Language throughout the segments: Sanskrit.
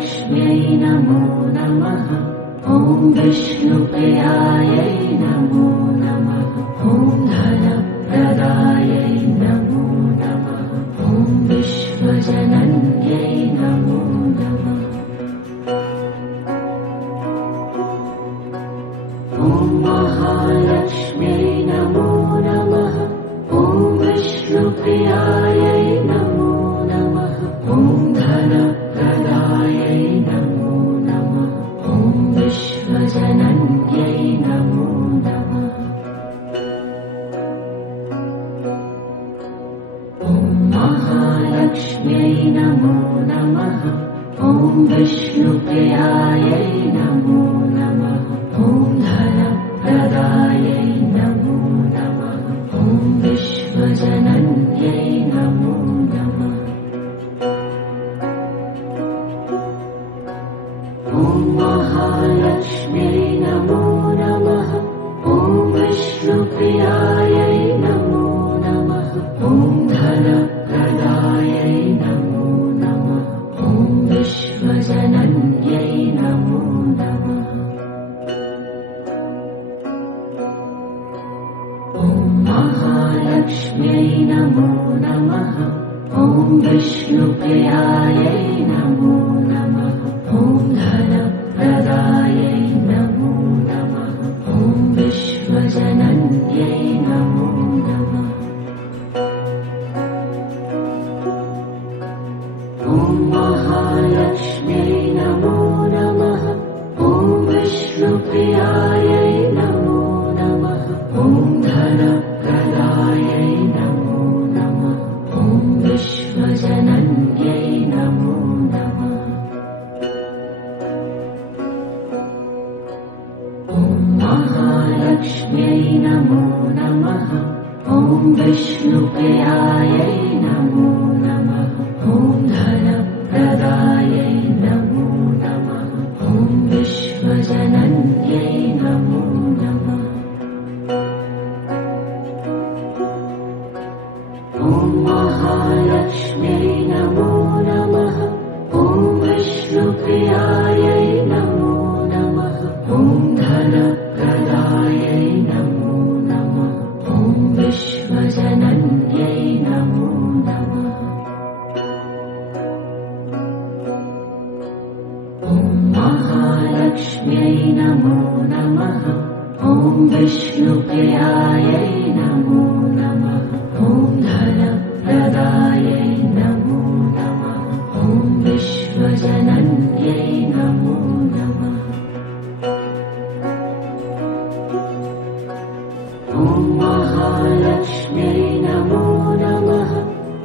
महालक्ष्म्यै नमो नमः। ॐ विष्णुप्रियायै नमो नमः। ॐ धनप्रदायै नमो नमः। ॐ विश्वजनन्यै नमो नमः। ॐ महालक्ष्म्यै नमो नमः। ॐ विष्णुप्रियायै नमो नमः। ॐ धनप्रदायै नमो नमः। ॐ विश्वजनन्यै नमो नमः। ॐ महालक्ष्म्यै नमो नमः। ॐ विष्णुप्रियायै नमो नमः। ॐ धनप्रदायै नमो नमः। ॐ विश्वजनन्यै नमो नमः। ॐ महालक्ष्म्यै नमो नमः। ॐ विष्णुप्रियायै नमो नमः। ॐ धनप्रदायै नमो नमः। ॐ विश्वजनन्यै नमो नमः। ॐ महालक्ष्म्यै नमो नमः। ॐ विष्णुप्रियायै नमो नमः। ॐ धनप्रदायै नमो नमः। ॐ विश्वजनन्यै नमो नमः। ॐ महालक्ष्म्यै नमो नमः। ॐ विष्णुप्रियायै नमो नमः। ॐ धनप्रदायै नमो नमः। ॐ विश्वजनन्यै नमो नमः। ॐ महालक्ष्म्यै नमो नमः। ॐ विष्णुप्रियायै नमो नमः। ॐ धनप्रदायै नमो नमः। ॐ विश्वजनन्यै नमो नमः। ॐ महालक्ष्म्यै नमो नमः। ॐ विष्णुप्रियायै नमो नमः। ॐ धनप्रदायै नमो नमः। ॐ विश्वजनन्यै नमो नमः। ॐ महालक्ष्म्यै नमो नमः। ॐ विष्णुप्रियायै नमो नमः। ॐ धनप्रदायै नमो नमः। ॐ विश्वजनन्यै नमो नमः। ॐ महालक्ष्म्यै नमो नमः।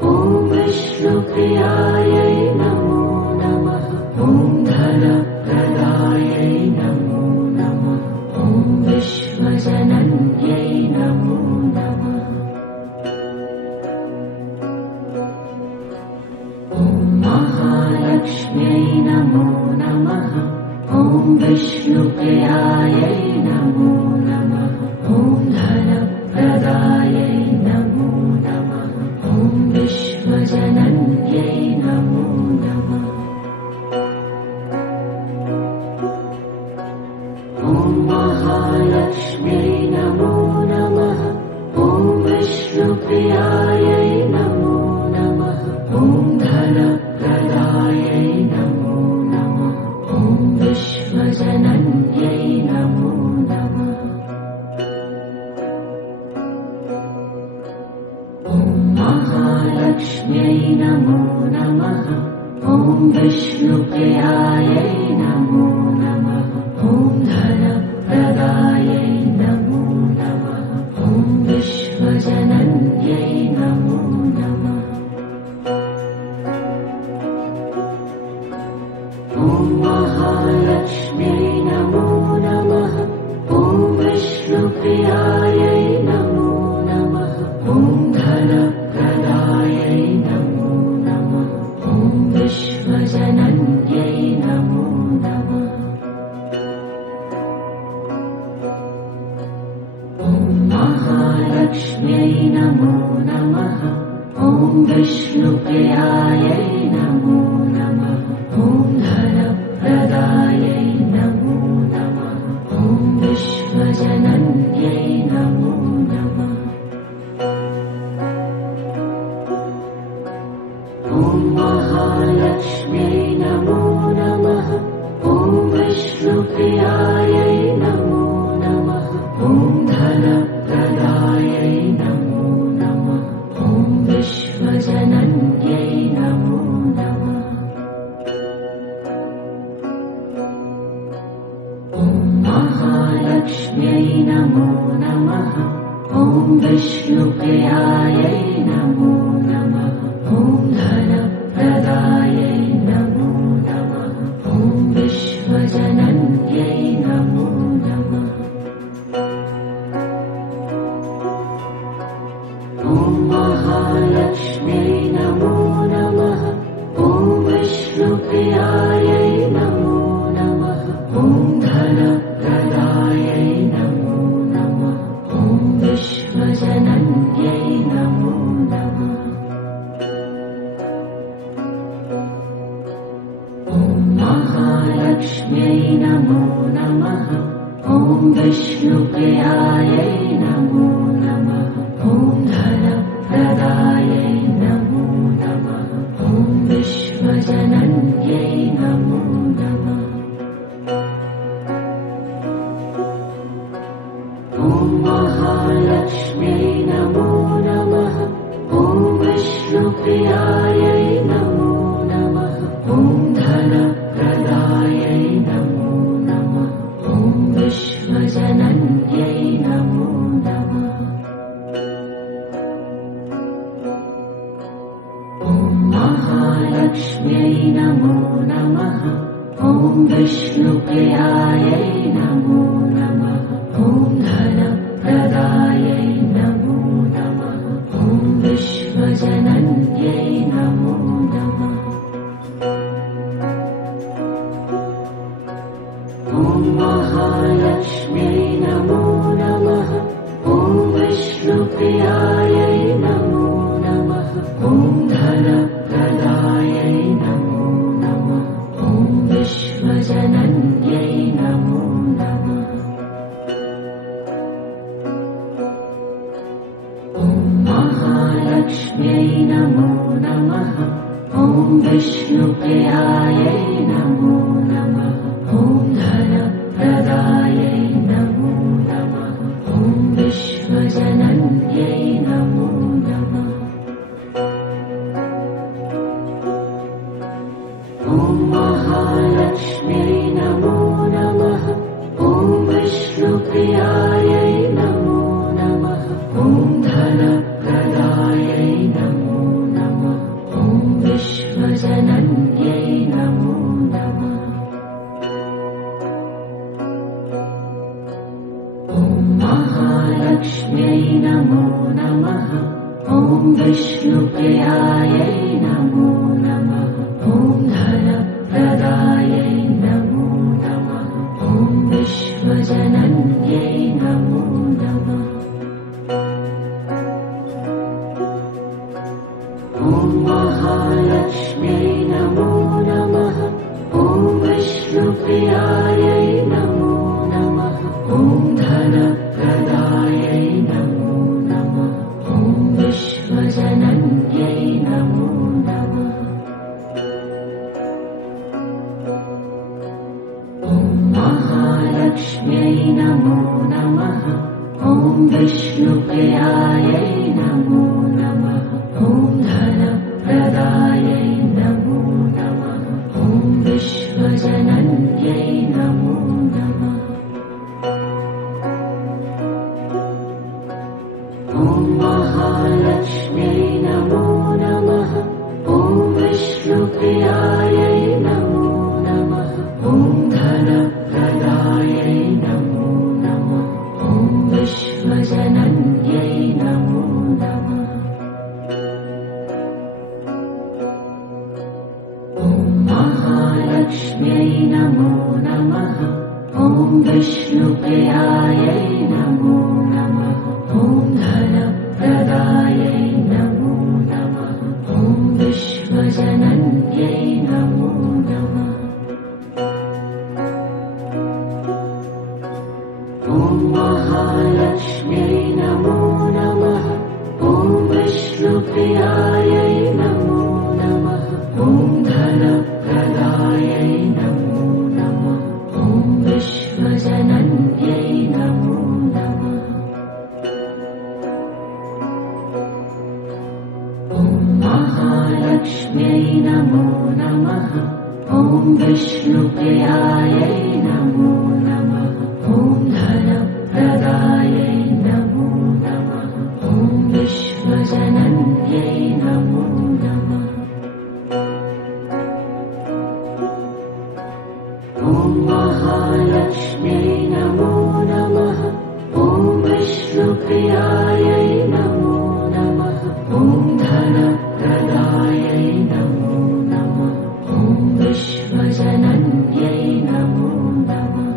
ॐ विष्णुप्रियायै नमो नमः। ॐ धनप्रदायै नमो नमः। ॐ विश्वजनन्यै नमो नमः। ॐ महालक्ष्म्यै नमो नमः। ॐ विष्णुप्रियायै नमो नमः। ॐ धनप्रदायै नमो नमः। ॐ विश्वजनन्यै नमो नमः। ॐ महालक्ष्म्यै नमो नमः। ॐ विष्णुप्रियायै नमो नमः। ॐ धनप्रदायै नमो नमः। ॐ विश्वजनन्यै नमो नमः। ॐ महालक्ष्म्यै नमो नमः। ॐ विष्णुप्रियायै नमो नमः। ॐ धनप्रदायै नमो नमः। ॐ विश्वजनन्यै नमो नमः। ॐ महालक्ष्म्यै नमो नमः। ॐ विष्णुप्रियायै नमो नमः। ॐ धनप्रदायै नमो नमः। ॐ विश्वजनन्यै नमो नमः। ॐ महालक्ष्म्यै नमो नमः। ॐ विष्णुप्रियायै नमो नमः। ॐ ॐ धनप्रदायै नमो नमः ॐ विश्वजनन्यै नमो नमः ॐ महालक्ष्म्यै नमो नमः ॐ विष्णुप्रियायै नमो नमः ॐ धनप्रदायै नमो नमः ॐ विश्वजनन्यै नमो नमः ॐ महालक्ष्म्यै नमो नमः ॐ विष्णुप्रियायै नमो नमः ॐ धनप्रदायै नमो नमः ॐ विश्वजनन्यै नमो नमः ॐ महालक्ष्म्यै नमो नमः ॐ विष्णुप्रियायै नमो नमः ॐ धनप्रदायै नमो नमः ॐ विश्वजनन्यै नमो नमः ॐ महालक्ष्म्यै नमो नमः ॐ विष्णुप्रियायै नमो नमः ॐ धनप्रदायै नमो नमः ॐ विश्वजनन्यै नमो नमः ॐ महालक्ष्म्यै नमो नमः ॐ विष्णुप्रियायै नमो नमः ॐ धनप्रदायै नमो नमः ॐ विश्वजनन्यै नमो नमः ॐ महालक्ष्म्यै नमो नमः ॐ विष्णुप्रियायै नमो नमः ॐ धनप्रदायै नमो नमः ॐ विश्वजनन्यै नमो नमः ॐ महालक्ष्म्यै नमो नमः ॐ विष्णुप्रियायै नमो नमः ॐ धनप्रदायै नमो नमः ॐ विश्वजनन्यै नमो नमः ॐ महालक्ष्म्यै नमो नमः ॐ विष्णुप्रियायै नमो नमः ॐ धनप्रदायै नमो नमः ॐ विश्वजनन्यै नमो नमः ॐ महालक्ष्म्यै नमो नमः ॐ विष्णुप्रियायै नमो नमः ॐ धनप्रदायै नमो नमः ॐ विश्वजनन्यै नमो नमः ॐ महालक्ष्म्यै नमो नमः ॐ विष्णुप्रियायै नमो नमः ॐ धनप्रदायै नमो नमः ॐ विश्वजनन्यै नमो नमः ॐ महालक्ष्म्यै नमो नमः ॐ विष्णुप्रियायै नमो नमः ॐ धनप्रदायै नमो नमः ॐ विश्वजनन्यै नमो नमः ॐ महालक्ष्म्यै नमो नमः ॐ विष्णुप्रियायै नमो नमः ॐ धनप्रदायै नमो नमः ॐ विश्वजनन्यै नमो नमः ॐ महालक्ष्म्यै नमो नमः ॐ विष्णुप्रियायै नमो नमः ॐ धनप्रदायै नमो नमः ॐ विश्वजनन्यै नमो नमः ॐ महालक्ष्म्यै नमो नमः ॐ विष्णुप्रियायै नमो नमः ॐ धनप्रदायै नमो नमः ॐ विश्वजनन्यै नमो नमः महालक्ष्म्यै नमो नमः। ॐ विष्णुप्रियायै नमो नमः। ॐ धनप्रदायै नमो नमः। ॐ विश्वजनन्यै नमो नमः। ॐ महालक्ष्म्यै नमो नमः। ॐ विष्णुप्रियायै नमो नमः। ॐ धनप्रदायै नमो नमः। ॐ विश्वजनन्यै नमो नमः। ॐ महालक्ष्म्यै नमो नमः। ॐ विष्णुप्रियायै नमो नमः। ॐ धनप्रदायै नमो नमः। ॐ विश्वजनन्यै नमो नमः।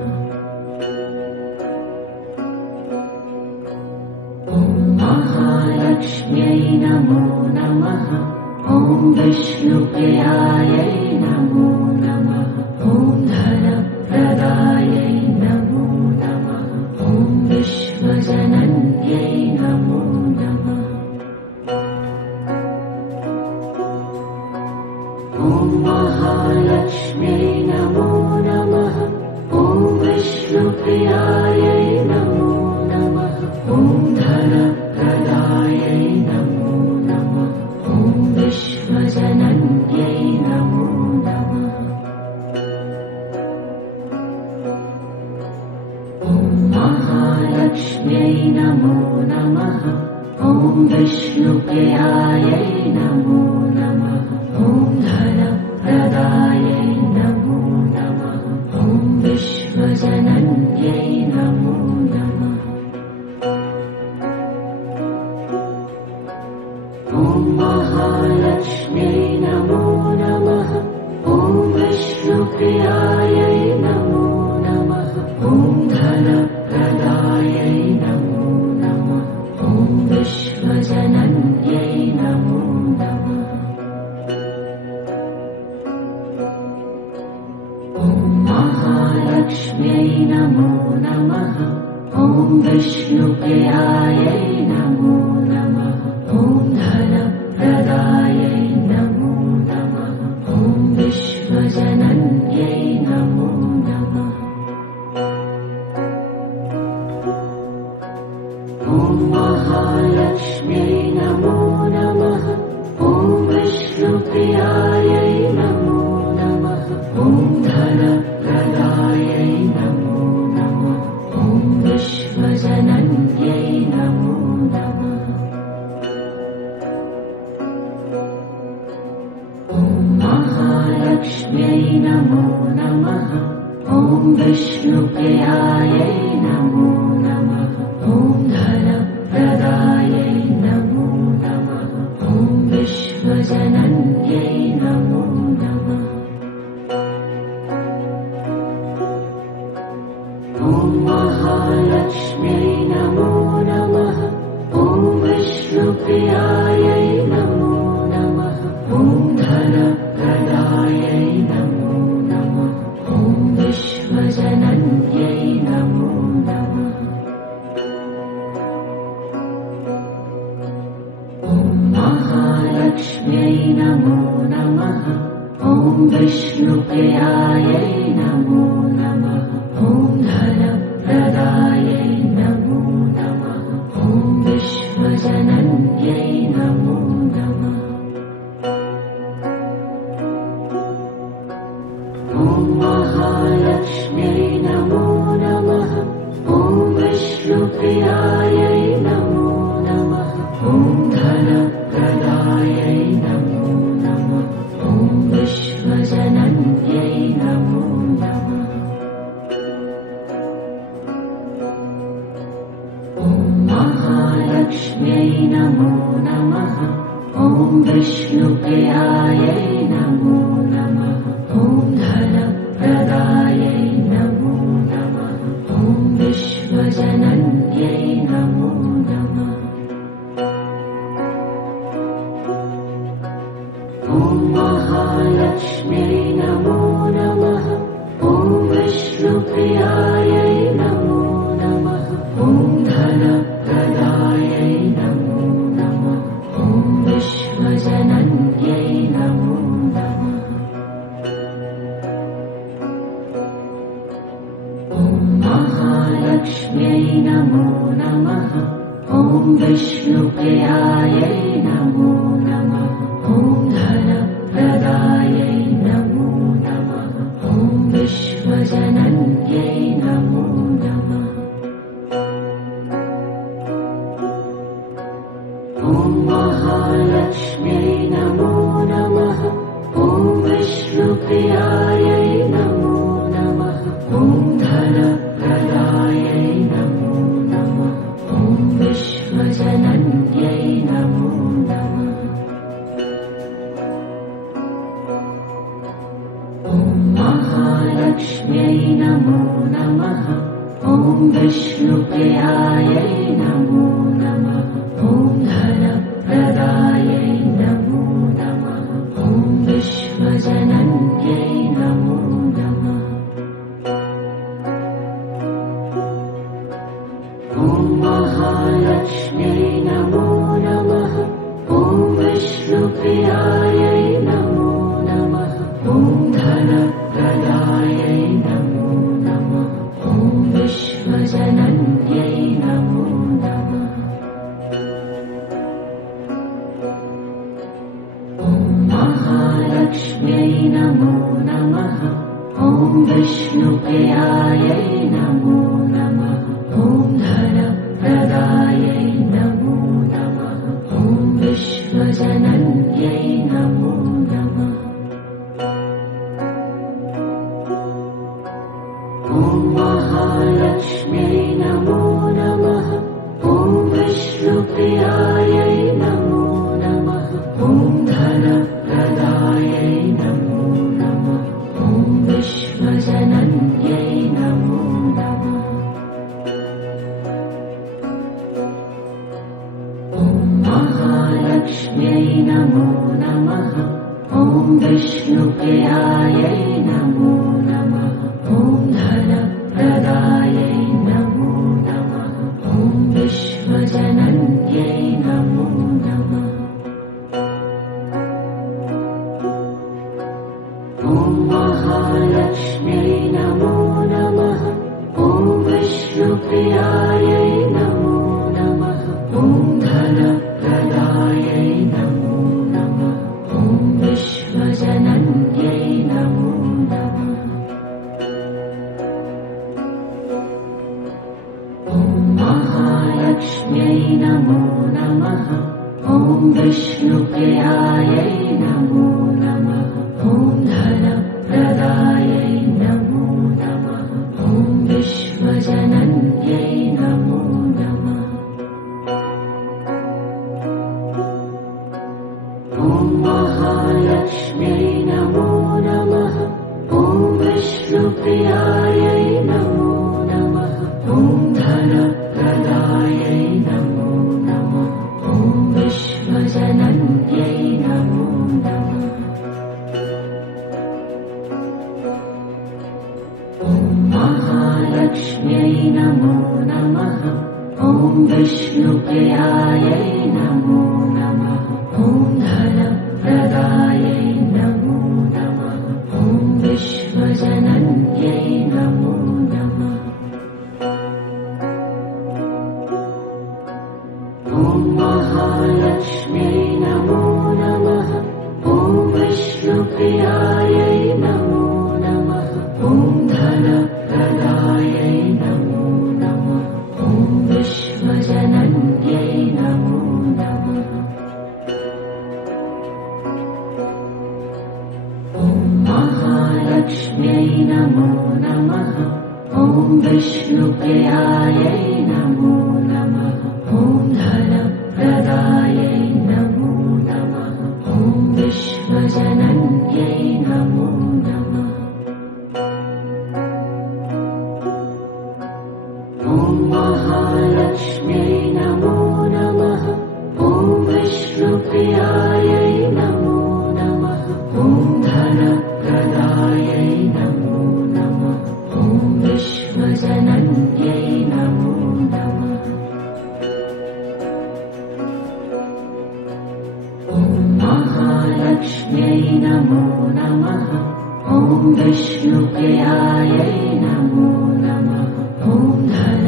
ॐ महालक्ष्म्यै नमो नमः। ॐ विष्णुप्रियायै नमो नमः। ॐ धनप्रदायै नमो नमः। ॐ विश्वजनन्यै नमो नमः। ॐ महालक्ष्म्यै नमो नमः। ॐ विष्णुप्रियायै नमो नमः। ॐ धनप्रदायै नमो नमः। ॐ विश्वजनन्यै नमो नमः। ॐ महालक्ष्म्यै नमो नमः। ॐ विष्णुप्रियायै नमो नमः। ॐ धनप्रदायै नमो नमः। ॐ विश्वजनन्यै नमो नमः। ॐ महालक्ष्म्यै नमो नमः। ॐ विष्णुप्रियायै नमो नमः। ॐ धनप्रदायै नमो नमः। ॐ विश्वजनन्यै नमो नमः। ॐ महालक्ष्म्यै नमो नमः। ॐ विष्णुप्रियायै नमो नमः। ॐ धनप्रदायै नमो नमः। ॐ विश्वजनन्यै नमो नमः। ॐ महालक्ष्म्यै नमो नमः। ॐ विष्णुप्रियायै नमो नमः। ॐ धनप्रदायै नमो नमः। ॐ विश्वजनन्यै नमो नमः। ॐ महालक्ष्म्यै नमो नमः। ॐ विष्णुप्रियायै नमो नमः। ॐ धनप्रदायै नमो नमः। ॐ विश्वजनन्यै नमो नमः। ॐ महालक्ष्म्यै नमो नमः। ॐ विष्णुप्रियायै नमो नमः। ॐ धनप्रदायै नमो नमः। ॐ विश्वजनन्यै नमो नमः। ॐ महालक्ष्म्यै नमो नमः। ॐ विष्णुप्रियायै नमो नमः। ॐ धनप्रदायै नमो नमः। ॐ विश्वजनन्यै नमो नमः। ॐ महालक्ष्म्यै नमो नमः। ॐ विष्णुप्रियायै नमो नमः। ॐ धनप्रदायै नमो नमः। ॐ विश्वजनन्यै नमो नमः। ॐ महालक्ष्म्यै नमो नमः। ॐ विष्णुप्रियायै नमो नमः। ॐ धनप्रदायै नमो नमः। ॐ विश्वजनन्यै नमो नमः। ॐ महालक्ष्म्यै नमो नमः। ॐ विष्णुप्रियायै नमो नमः। महालक्ष्म्यै नमो नमः। ॐ विष्णुप्रियायै नमो नमः। ॐ धनप्रदायै नमो नमः। ॐ विश्वजनन्यै नमो नमः। ॐ महालक्ष्म्यै नमो नमः। ॐ विष्णुप्रियायै नमो नमः। ॐ धनप्रदायै नमो नमः। ॐ विश्वजनन्यै नमो नमः। ॐ महालक्ष्म्यै नमो नमः। ॐ विष्णुप्रियायै नमो नमः। ॐ धनप्रदायै नमो नमः। ॐ विश्वजनन्यै नमो नमः। ॐ महालक्ष्म्यै नमो नमः। ॐ विष्णुप्रियायै नमो नमः। ॐ धनप्रदायै नमो नमः। ॐ विश्वजनन्यै नमो नमः। ॐ महालक्ष्म्यै नमो नमः। ॐ विष्णुप्रियायै नमो नमः। ॐ धनप्रदायै नमो नमः। ॐ विश्वजनन्यै नमो नमः। ॐ महालक्ष्म्यै नमो नमः। ॐ विष्णुप्रियायै नमो नमः। ॐ धनप्रदायै नमो नमः। ॐ विश्वजनन्यै नमो नमः। ॐ महालक्ष्म्यै नमो नमः। ॐ विष्णुप्रियायै नमो नमः। ॐ धनप्रदायै नमो नमः। ॐ विश्वजनन्यै नमो नमः। ॐ महालक्ष्म्यै नमो नमः। ॐ विष्णुप्रियायै नमो नमः। ॐ धनप्रदायै नमो नमः। ॐ विश्वजनन्यै नमो नमः। ॐ महालक्ष्म्यै नमो नमः। ॐ विष्णुप्रियायै नमो नमः। ॐ धनप्रदायै नमो नमः। ॐ विश्वजनन्यै नमो नमः। ॐ महालक्ष्म्यै नमो नमः। ॐ विष्णुप्रियायै नमो नमः। ॐ धनप्रदायै नमो नमः। ॐ विश्वजनन्यै नमो नमः। ॐ महालक्ष्म्यै नमो नमः। ॐ विष्णुप्रियायै नमो नमः। ॐ धनप्रदायै नमो नमः। ॐ विश्वजनन्यै नमो नमः। ॐ महालक्ष्म्यै नमो नमः। ॐ विष्णुप्रियायै नमो नमः। ॐ धनप्रदायै नमो नमः। ॐ विश्वजनन्यै नमो नमः। ॐ महालक्ष्म्यै नमो नमः। ॐ विष्णुप्रियायै नमो नमः। ॐ धनप्रदायै नमो नमः। ॐ विश्वजनन्यै नमो नमः। ॐ महालक्ष्म्यै नमो नमः। ॐ विष्णुप्रियायै नमो नमः। ॐ धनप्रदायै नमो नमः। ॐ विश्वजनन्यै नमो नमः। ॐ महालक्ष्म्यै नमो नमः। ॐ विष्णुप्रियायै नमो नमः। ॐ धन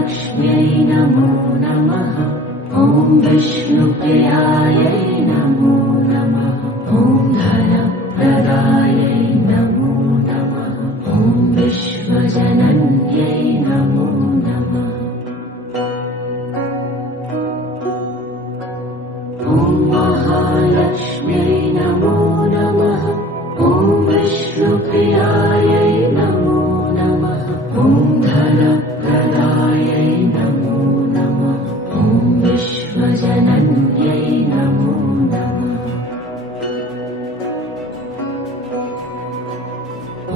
महालक्ष्म्यै नमो नमः। ॐ विष्णुप्रियायै नमो नमः। ॐ धनप्रदायै नमो नमः। ॐ विश्वजनन्यै नमो नमः। ॐ महालक्ष्म्यै नमो नमः। ॐ विष्णुप्रियायै नमो नमः। ॐ धनप्रदायै नमो नमः। ॐ विश्वजनन्यै नमो नमः।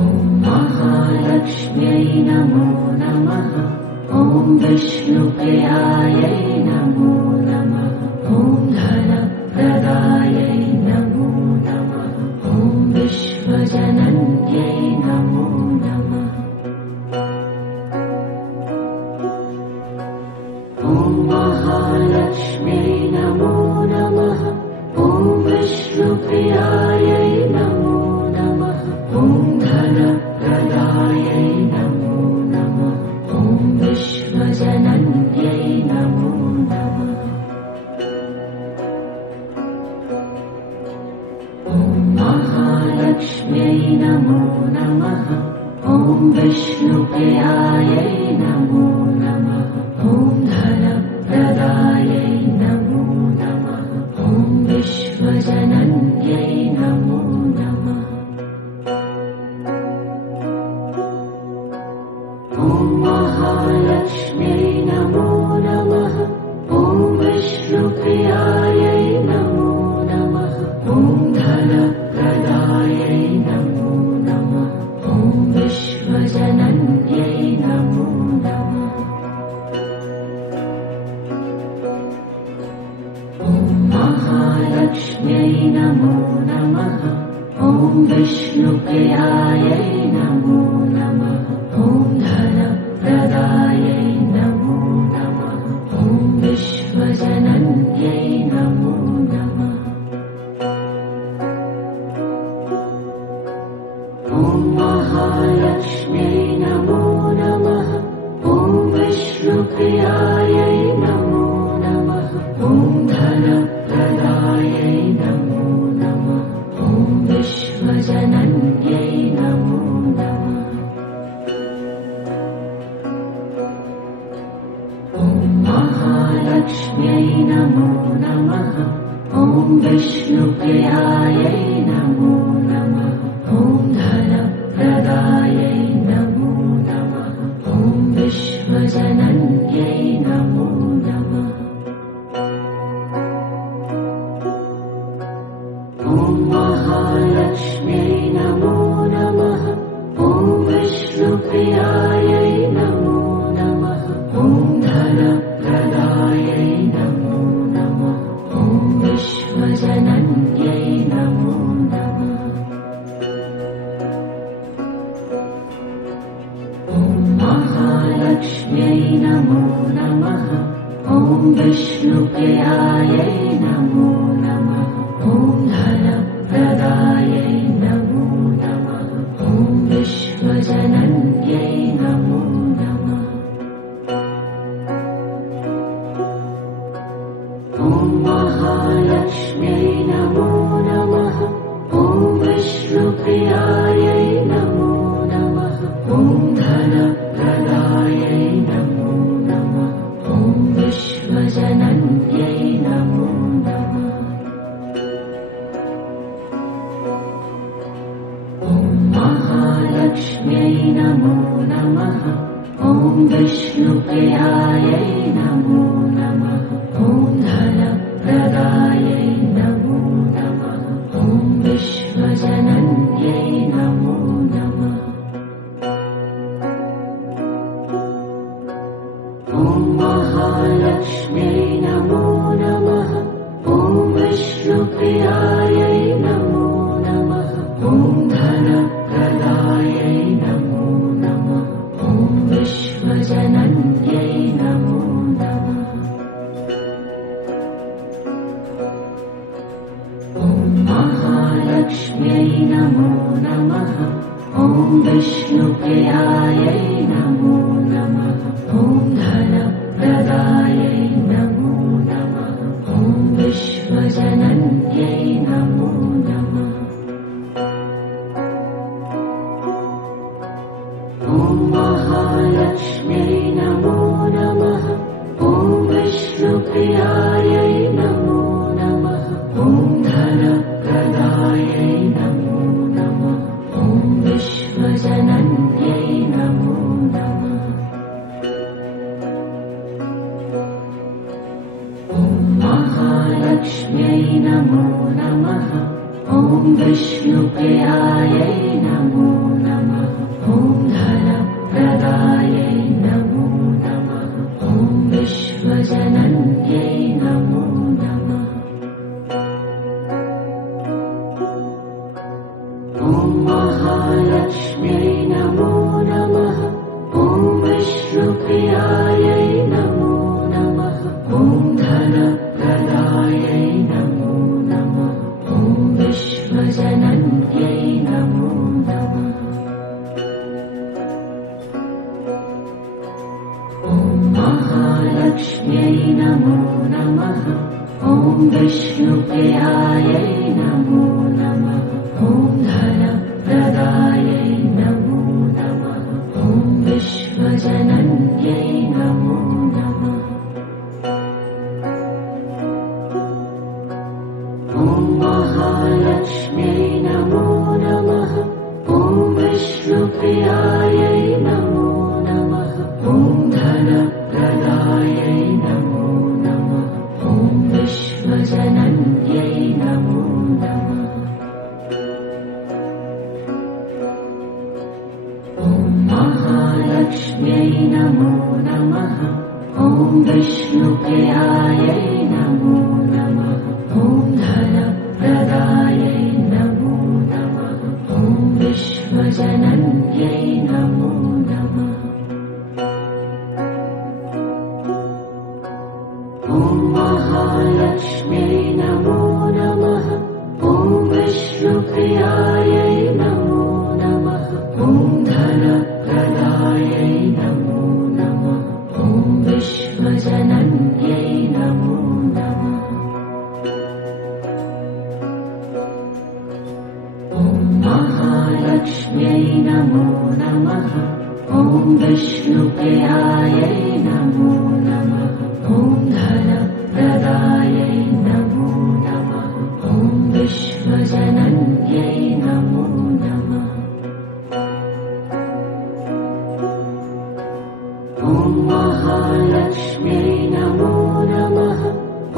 ॐ महालक्ष्म्यै नमो नमः। ॐ विष्णुप्रियायै नमो नमः। ॐ धनप्रदायै नमो नमः। ॐ विश्वजनन्यै नमो नमः। ॐ महालक्ष्म्यै नमो नमः। ॐ विष्णुप्रियायै नमो नमः। ॐ धनप्रदायै नमो नमः। ॐ विश्वजनन्यै नमो नमः। ॐ महालक्ष्म्यै नमो नमः। ॐ विष्णुप्रियायै नमो नमः। ॐ धनप्रदायै नमो नमः। ॐ विश्वजनन्यै नमो नमः। ॐ महालक्ष्म्यै नमो नमः। ॐ विष्णुप्रियायै नमो नमः। ॐ धनप्रदायै नमो नमः। ॐ विश्वजनन्यै नमो नमः। ॐ महालक्ष्म्यै नमो नमः। ॐ विष्णुप्रियायै नमो नमः। ॐ धनप्रदायै नमो नमः। ॐ विश्वजनन्यै नमो नमः। ॐ महालक्ष्म्यै नमो नमः। ॐ विष्णुप्रियायै नमो नमः। ॐ धनप्रदायै नमो नमः। ॐ विश्वजनन्यै नमो नमः। ॐ महालक्ष्म्यै नमो नमः। ॐ विष्णुप्रियायै नमो नमः। ॐ धनप्रदायै नमो नमः। ॐ विश्वजनन्यै नमो नमः। ॐ महालक्ष्म्यै नमो नमः। ॐ विष्णुप्रियायै नमो नमः। ॐ धनप्रदायै नमो नमः। ॐ विश्वजनन्यै नमो नमः। ॐ महालक्ष्म्यै नमो नमः। ॐ विष्णुप्रियायै नमो नमः। ॐ धनप्रदायै नमो नमः। ॐ विश्वजनन्यै नमो नमः। ॐ महालक्ष्म्यै नमो नमः। ॐ विष्णुप्रियायै नमो नमः। ॐ धनप्रदायै नमो नमः। ॐ विश्वजनन्यै नमो नमः। ॐ महालक्ष्म्यै नमो नमः। ॐ विष्णुप्रियायै नमो नमः। ॐ धनप्रदायै नमो नमः। ॐ विश्वजनन्यै नमो नमः। ॐ महालक्ष्म्यै नमो नमः। ॐ विष्णुप्रियायै नमो नमः। ॐ धनप्रदायै नमो नमः। ॐ विश्वजनन्यै नमो नमः। ॐ महालक्ष्म्यै नमो नमः। ॐ विष्णुप्रियायै नमो नमः। ॐ धन महालक्ष्म्यै नमो नमः। ॐ विष्णुप्रियायै नमो नमः। ॐ धनप्रदायै नमो नमः। ॐ विश्वजनन्यै नमो नमः। ॐ महालक्ष्म्यै नमो नमः। ॐ विष्णुप्रियायै नमो नमः। ॐ धनप्रदायै नमो नमः। ॐ विश्वजनन्यै नमो नमः। ॐ महालक्ष्म्यै नमो नमः। ॐ विष्णुप्रियायै नमो नमः। ॐ धनप्रदायै नमो नमः। ॐ विश्वजनन्यै नमो नमः। ॐ महालक्ष्म्यै नमो नमः। ॐ विष्णुप्रियायै नमो नमः। ॐ धनप्रदायै नमो नमः। ॐ विश्वजनन्यै नमो नमः। ॐ महालक्ष्म्यै नमो नमः। ॐ विष्णुप्रियायै नमो नमः। ॐ धनप्रदायै नमो नमः। ॐ विश्वजनन्यै नमो नमः। ॐ महालक्ष्म्यै नमो नमः। ॐ विष्णुप्रियायै नमो नमः। ॐ धनप्रदायै नमो नमः। ॐ विश्वजनन्यै नमो नमः। ॐ महालक्ष्म्यै नमो नमः। ॐ विष्णुप्रियायै नमो नमः। ॐ धनप्रदायै नमो नमः। ॐ विश्वजनन्यै नमो नमः। ॐ महालक्ष्म्यै नमो नमः। ॐ विष्णुप्रियायै नमो नमः। ॐ धनप्रदायै नमो नमः। ॐ विश्वजनन्यै नमो नमः। ॐ महालक्ष्म्यै नमो नमः।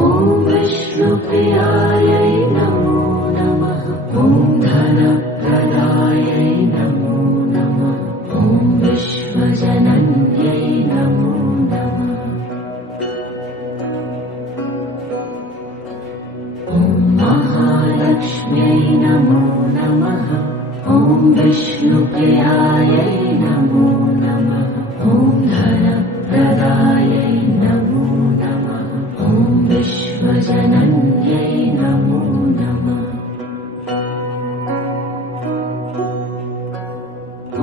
ॐ विष्णुप्रियायै नमो नमः। ॐ धनप्रदायै नमो नमः। ॐ विश्वजनन्यै नमो नमः। ॐ महालक्ष्म्यै नमो नमः। ॐ विष्णुप्रियायै नमो नमः। ॐ धनप्रदायै नमो नमः। ॐ विश्वजनन्यै नमो नमः।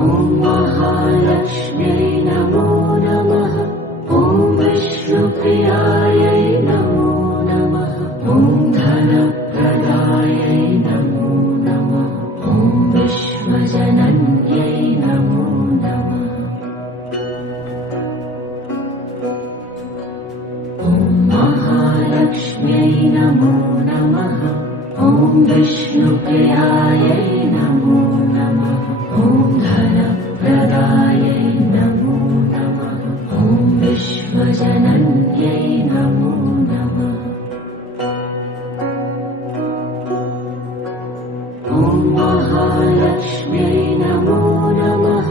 ॐ महालक्ष्म्यै नमो नमः। ॐ विष्णुप्रियायै नमो नमः। ॐ धनप्रदायै नमो नमः। ॐ विश्वजनन्यै नमो नमः। ॐ महालक्ष्म्यै नमो नमः। ॐ विष्णुप्रियायै नमो नमः। ॐ धनप्रदायै नमो नमः। ॐ विश्वजनन्यै नमो नमः। ॐ महालक्ष्म्यै नमो नमः।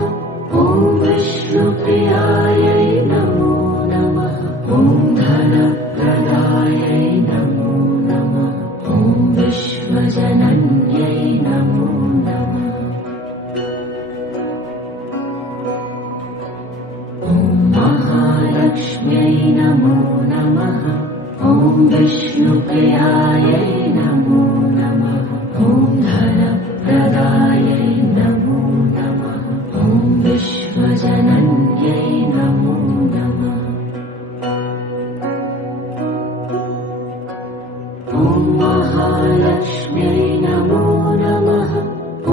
ॐ विष्णुप्रियायै नमो नमः। ॐ धनप्रदायै नमो नमः। ॐ विश्वजनन्यै नमो नमः। ॐ महालक्ष्म्यै नमो नमः। ॐ विष्णुप्रियायै नमो नमः। ॐ धनप्रदायै नमो नमः। ॐ विश्वजनन्यै नमो नमः। ॐ महालक्ष्म्यै नमो नमः।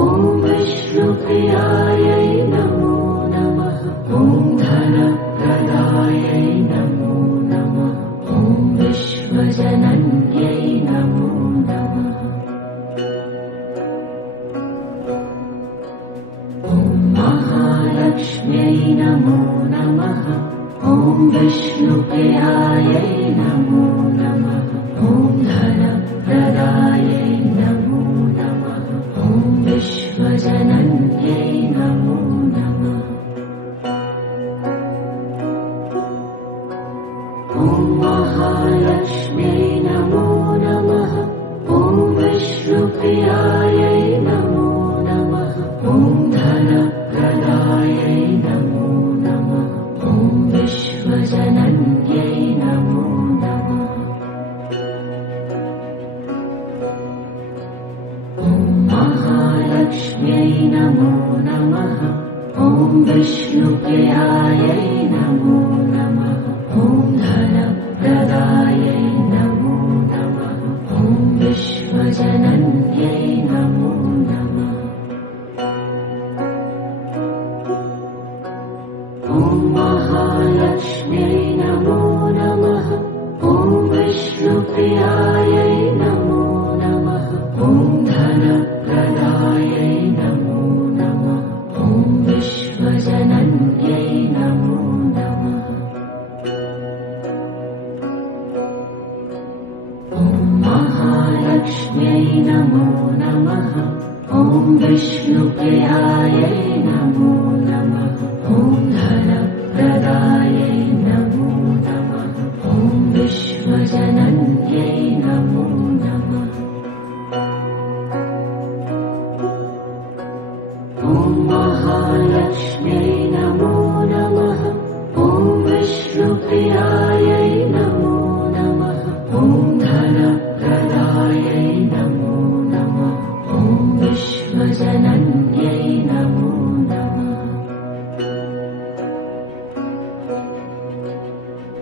ॐ विष्णुप्रियायै नमो नमः। ॐ धन नमो नमः ॐ विष्णुप्रियायै नमो नमः ॐ धनप्रदायै नमो नमः ॐ विश्वजनन्यै नमो नमः ॐ महालक्ष्म्यै नमो नमः ॐ विष्णुप्रियायै नमो नमः ॐ धनप्रदायै नमो नमः ॐ विश्वजनन्यै नमो नमः ॐ महालक्ष्म्यै नमो नमः ॐ विष्णुप्रियायै नमो नमः ॐ धनप्रदायै नमो नमः ॐ विश्वजनन्यै नमो नमः ॐ महालक्ष्म्यै नमो नमः ॐ विष्णुप्रियायै नमो नमः ॐ धनप्रदायै नमो नमः ॐ विश्वजनन्यै नमो नमः ॐ महालक्ष्म्यै नमो नमः ॐ विष्णुप्रियायै नमो नमः ॐ धनप्रदायै नमो नमः ॐ विश्वजनन्यै नमो नमः ॐ महालक्ष्म्यै नमो नमः ॐ विष्णुप्रियायै नमो नमः ॐ धनप्रदायै नमो नमः ॐ विश्वजनन्यै नमो नमः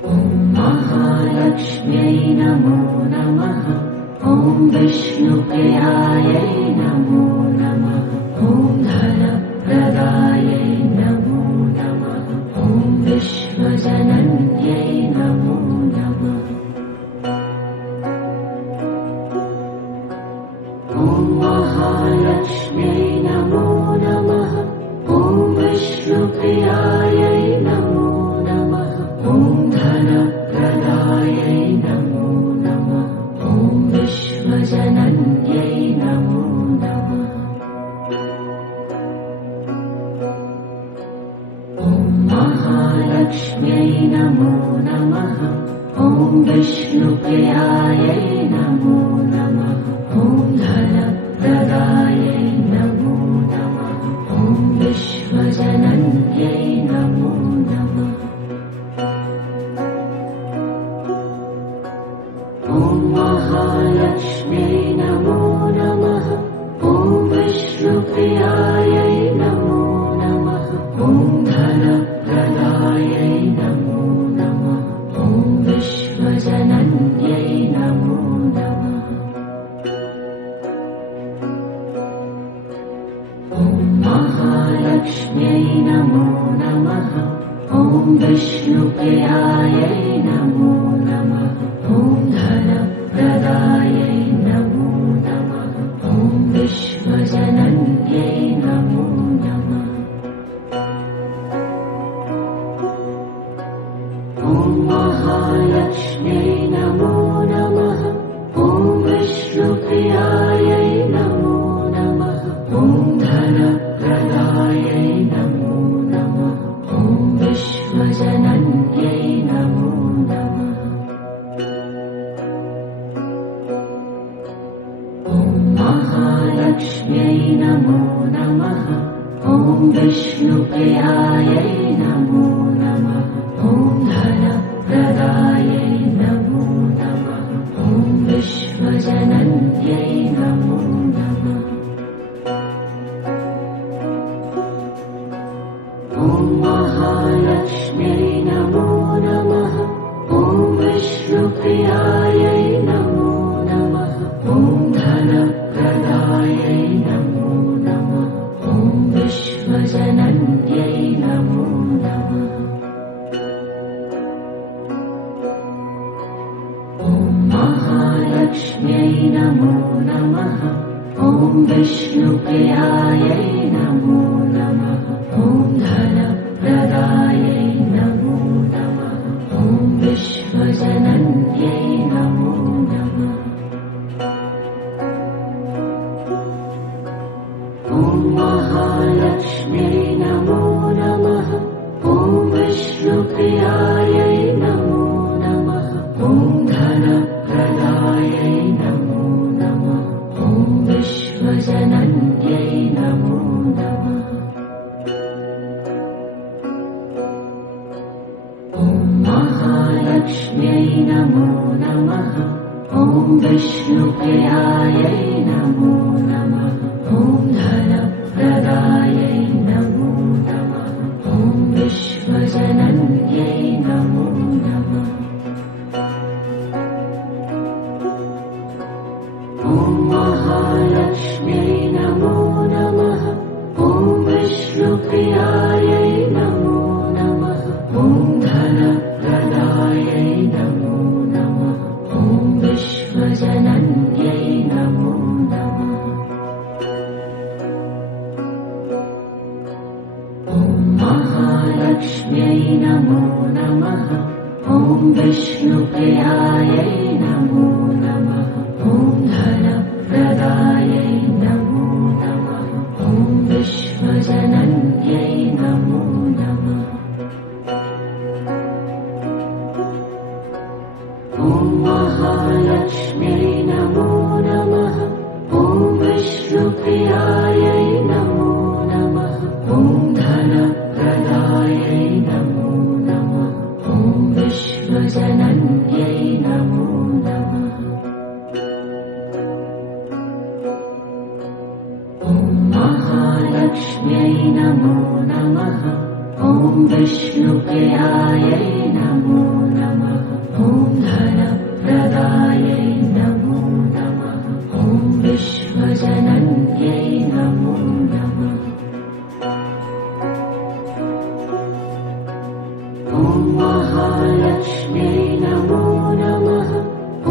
ॐ महालक्ष्म्यै नमो नमः ॐ विष्णुप्रियायै नमो नमः ॐ धनप्रदायै नमो नमः ॐ विश्वजनन्यै नमो नमः ॐ महालक्ष्म्यै नमो नमः ॐ विष्णुप्रियायै नमो नमः ॐ धनप्रदायै नमो नमः ॐ विश्वजनन्यै नमो नमः ॐ महालक्ष्म्यै नमो नमः ॐ विष्णुप्रियायै नमो नमः ॐ धनप्रदायै नमो नमः ॐ विश्वजनन्यै नमो नमः ॐ महालक्ष्म्यै नमो नमः ॐ विष्णुप्रियायै नमो नमः ॐ धनप्रदायै नमो नमः ॐ विश्वजनन्यै नमो नमः ॐ महालक्ष्म्यै नमो नमः ॐ विष्णुप्रियायै नमो नमः ॐ धनप्रदायै नमो नमः ॐ विश्वजनन्यै नमो नमः ॐ महालक्ष्म्यै नमो नमः ॐ विष्णुप्रियायै नमो नमः ॐ धनप्रदायै नमो नमः ॐ विश्वजनन्यै नमो नमः ॐ महालक्ष्म्यै नमो नमः ॐ विष्णुप्रियायै नमो नमः ॐ धनप्रदायै नमो नमः ॐ विश्वजनन्यै नमो नमः ॐ महालक्ष्म्यै नमो नमः ॐ विष्णुप्रियायै नमो नमः ॐ धनप्रदायै नमो नमः ॐ विश्वजनन्यै नमो नमः ॐ महालक्ष्म्यै नमो नमः ॐ विष्णुप्रियायै नमो नमः ॐ धनप्रदायै महालक्ष्म्यै नमो नमः। ॐ विष्णुप्रियायै नमो नमः। ॐ धनप्रदायै नमो नमः। ॐ विश्वजनन्यै नमो नमः। ॐ महालक्ष्म्यै नमो नमः। ॐ विष्णुप्रियायै नमो नमः। ॐ धनप्रदायै नमो नमः। ॐ विश्वजनन्यै नमो नमः। ॐ महालक्ष्म्यै नमो नमः। ॐ विष्णुप्रियायै नमो नमः। ॐ धनप्रदायै नमो नमः। ॐ विश्वजनन्यै नमो नमः। ॐ महालक्ष्म्यै नमो नमः। ॐ विष्णुप्रियायै नमो नमः। ॐ धनप्रदायै नमो नमः। ॐ विश्वजनन्यै नमो नमः। ॐ महालक्ष्म्यै नमो नमः। ॐ विष्णुप्रियायै नमो नमः। ॐ धनप्रदायै नमो नमः। ॐ विश्वजनन्यै नमो नमः। ॐ महालक्ष्म्यै नमो नमः।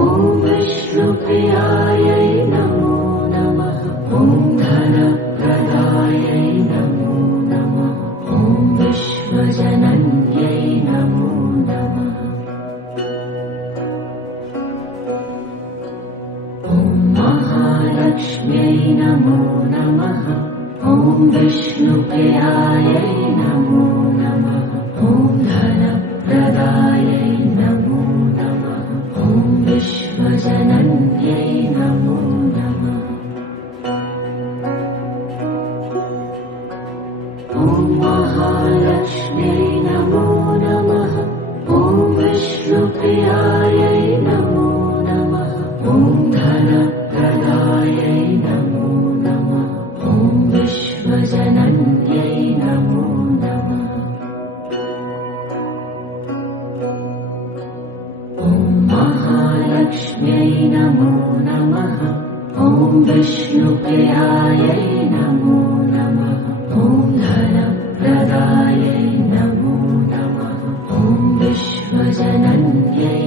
ॐ विष्णुप्रियायै नमो नमः। ॐ धनप्रदायै नमो नमः। ॐ विश्वजनन्यै नमो नमः। ॐ महालक्ष्म्यै नमो नमः। ॐ विष्णुप्रियायै नमो नमः। ॐ धनप्रदायै नमो नमः। ॐ विश्वजनन्यै नमो नमः। ॐ महालक्ष्म्यै नमो नमः। ॐ विष्णुप्रियायै नमो नमः। ॐ धनप्रदायै नमो नमः। ॐ विश्वजनन्यै नमो नमः। ॐ महालक्ष्म्यै नमो नमः। ॐ विष्णुप्रियायै नमो नमः। ॐ धनप्रदायै नमो नमः। ॐ विश्वजनन्यै